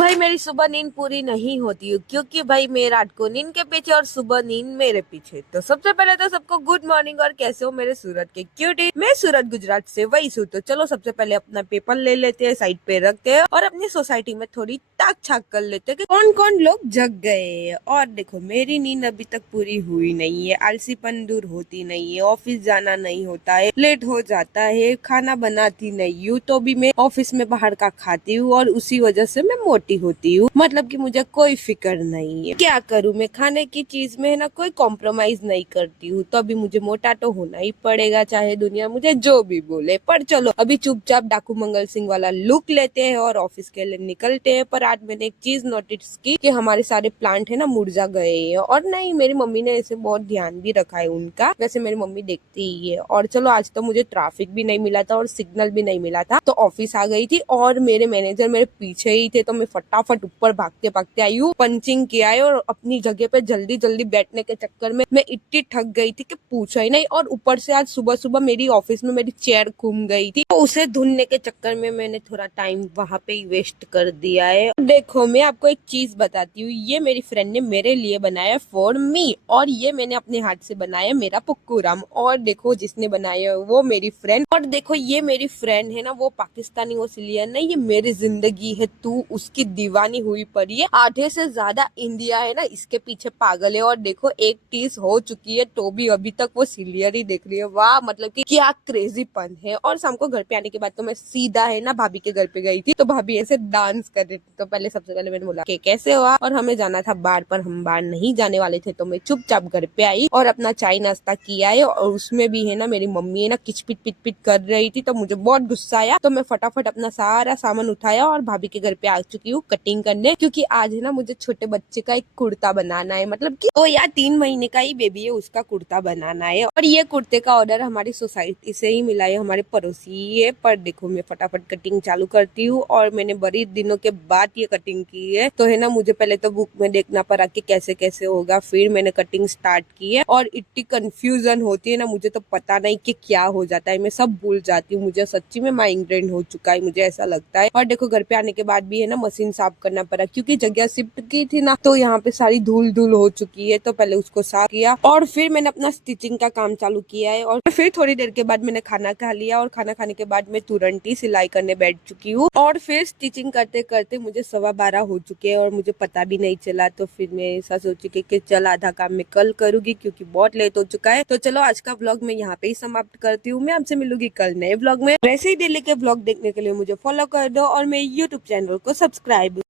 भाई मेरी सुबह नींद पूरी नहीं होती है क्योंकि भाई मैं रात को नींद के पीछे और सुबह नींद मेरे पीछे। तो सबसे पहले तो सबको गुड मॉर्निंग और कैसे हो मेरे सूरत के क्यूटी। मैं सूरत गुजरात से वही सू। तो चलो सबसे पहले अपना पेपर ले लेते हैं, साइड पे रखते हैं और अपनी सोसाइटी में थोड़ी ताक छाक कर लेते हैं कि कौन कौन लोग जग गए हैं। और देखो मेरी नींद अभी तक पूरी हुई नहीं है, आलसीपन दूर होती नहीं है, ऑफिस जाना नहीं होता है, लेट हो जाता है, खाना बनाती नहीं हूँ तो भी मैं ऑफिस में बाहर का खाती हूँ और उसी वजह से मैं मोटी होती हूँ। मतलब कि मुझे कोई फिक्र नहीं है। क्या करूँ मैं, खाने की चीज में ना कोई कॉम्प्रोमाइज नहीं करती हूँ। तो अभी मुझे मोटा तो होना ही पड़ेगा, चाहे दुनिया मुझे जो भी बोले। पर चलो अभी चुपचाप डाकू मंगल सिंह वाला लुक लेते हैं और ऑफिस के लिए निकलते हैं। पर आज मैंने एक चीज नोटिस की कि हमारे सारे प्लांट है ना मुरझा गए हैं। और नहीं, मेरी मम्मी ने ऐसे बहुत ध्यान भी रखा है उनका, वैसे मेरी मम्मी देखती ही है। और चलो आज तो मुझे ट्रैफिक भी नहीं मिला था और सिग्नल भी नहीं मिला था, तो ऑफिस आ गई थी और मेरे मैनेजर मेरे पीछे ही थे। तो मैं फटाफट ऊपर भागते भागते आई हूँ, पंचिंग किया है और अपनी जगह पे जल्दी जल्दी बैठने के चक्कर में मैं इतनी थक गई थी कि पूछा ही नहीं। और ऊपर से आज सुबह सुबह मेरी ऑफिस में मेरी चेयर घूम गई थी, तो उसे धुलने के चक्कर में मैंने थोड़ा टाइम वहां पे ही वेस्ट कर दिया है। देखो मैं आपको एक चीज बताती हूँ, ये मेरी फ्रेंड ने मेरे लिए बनाया फॉर मी और ये मैंने अपने हाथ से बनाया मेरा पुक्कूराम। और देखो जिसने बनाया वो मेरी फ्रेंड। और देखो ये मेरी फ्रेंड है ना, वो पाकिस्तानी ऑस्ट्रेलियन नहीं, ये मेरी जिंदगी है, तू उसकी दीवानी हुई पड़ी है। आधे से ज्यादा इंडिया है ना इसके पीछे पागल है। और देखो एक टीज हो चुकी है तो भी अभी तक वो सीरियल ही देख रही है। वाह, मतलब कि क्या क्रेजीपन है। और शाम को घर पे आने के बाद तो मैं सीधा है ना भाभी के घर पे गई थी, तो भाभी ऐसे डांस कर रही थी। तो पहले सबसे पहले मैंने बोला कि कैसे हुआ, और हमें जाना था बार, पर हम बार नहीं जाने वाले थे। तो मैं चुपचाप घर पे आई और अपना चाय नाश्ता किया है। और उसमें भी है ना मेरी मम्मी है ना किचपिट पिट पिट कर रही थी, तो मुझे बहुत गुस्सा आया। तो मैं फटाफट अपना सारा सामान उठाया और भाभी के घर पे आ चुकी हूँ कटिंग करने, क्योंकि आज है ना मुझे छोटे बच्चे का एक कुर्ता बनाना है। मतलब कि ओ यार 3 महीने का ही बेबी है, उसका कुर्ता बनाना है। और ये कुर्ते का ऑर्डर हमारी सोसाइटी से ही मिला है, हमारे पड़ोसी है। पर देखो मैं फटाफट कटिंग चालू करती हूँ और मैंने बड़ी दिनों के बाद ये कटिंग की है। तो है ना मुझे पहले तो बुक में देखना पड़ा कि कैसे कैसे होगा, फिर मैंने कटिंग स्टार्ट की है। और इतनी कंफ्यूजन होती है ना, मुझे तो पता नहीं कि क्या हो जाता है, मैं सब भूल जाती हूँ। मुझे सच्ची में माइग्रेन हो चुका है, मुझे ऐसा लगता है। और देखो घर पे आने के बाद भी है ना मशीन साफ करना पड़ा, क्योंकि जगह शिफ्ट की थी ना, तो यहाँ पे सारी धूल धूल हो चुकी है। तो पहले उसको साफ किया और फिर मैंने अपना स्टिचिंग का काम चालू किया है। और फिर थोड़ी देर के बाद मैंने खाना खा लिया और खाना खाने के बाद मैं तुरंत ही सिलाई करने बैठ चुकी हूँ। और फिर स्टिचिंग करते करते मुझे 12:15 हो चुके हैं और मुझे पता भी नहीं चला। तो फिर मैं ऐसा सोची कि चल आधा काम मैं कल करूंगी, क्योंकि बहुत लेट हो चुका है। तो चलो आज का व्लॉग मैं यहाँ पे ही समाप्त करती हूँ। मैं आपसे मिलूंगी कल नए व्लॉग में। वैसे ही डेली के व्लॉग देखने के लिए मुझे फॉलो कर दो और मेरे यूट्यूब चैनल को सब्सक्राइब